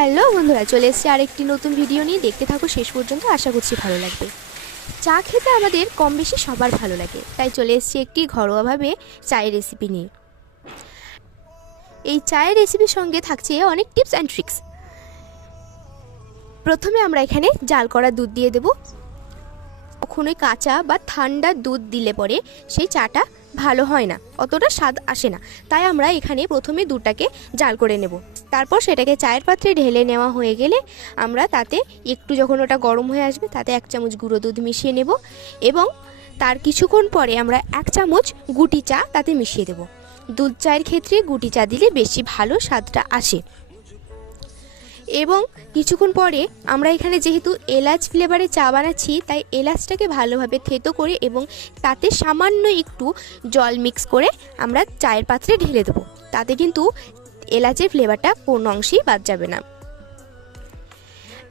Hello বন্ধুরা, চলে এসেছি আরেকটি নতুন ভিডিও নিয়ে। দেখতে থাকো শেষ পর্যন্ত, আশা করছি ভালো লাগবে। চা খেতে আমাদের কম বেশি সবার ভালো লাগে, তাই চলে এসেছি একটি ঘরোয়াভাবে চায়ের রেসিপি নিয়ে। এই চায়ের রেসিপির সঙ্গে থাকছে অনেক টিপস অ্যান্ড ট্রিক্স। প্রথমে আমরা এখানে জাল করা দুধ দিয়ে দেব। কখনোই কাঁচা বা ঠান্ডা দুধ দিলে পরে সেই চাটা ভালো হয় না, অতটা স্বাদ আসে না। তাই আমরা এখানে প্রথমে দুধটাকে জাল করে নেব। তারপর সেটাকে চায়ের পাত্রে ঢেলে নেওয়া হয়ে গেলে আমরা তাতে একটু, যখন ওটা গরম হয়ে আসবে, তাতে 1 চামচ গুঁড়ো দুধ মিশিয়ে নেব এবং তার কিছুক্ষণ পরে আমরা 1 চামচ গুটি চা তাতে মিশিয়ে দেব। দুধ চায়ের ক্ষেত্রে গুটি চা দিলে বেশি ভালো স্বাদটা আসে। এবং কিছুক্ষণ পরে আমরা এখানে যেহেতু এলাচ ফ্লেভারে চা বানাচ্ছি, তাই এলাচটাকে ভালোভাবে থেতো করে এবং তাতে সামান্য একটু জল মিক্স করে আমরা চায়ের পাত্রে ঢেলে দেবো। তাতে কিন্তু এলাচের ফ্লেভারটা কোনো অংশেই বাদ যাবে না।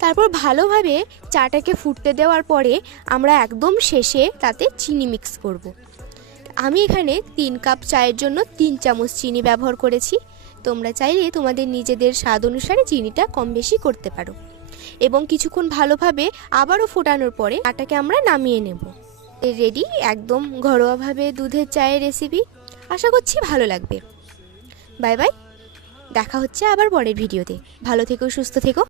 তারপর ভালোভাবে চাটাকে ফুটতে দেওয়ার পরে আমরা একদম শেষে তাতে চিনি মিক্স করব। আমি এখানে 3 কাপ চায়ের জন্য 3 চামচ চিনি ব্যবহার করেছি। তোমরা চাইলে তোমাদের নিজেদের স্বাদ অনুসারে চিনিটা কম বেশি করতে পারো। এবং কিছুক্ষণ ভালোভাবে আবারও ফোটানোর পরে চাটাকে আমরা নামিয়ে নেব। রেডি একদম ঘরোয়াভাবে দুধের চায়ের রেসিপি। আশা করছি ভালো লাগবে। বাই বাই, দেখা হচ্ছে আবার পরের ভিডিওতে। ভালো থেকো, সুস্থ থেকো।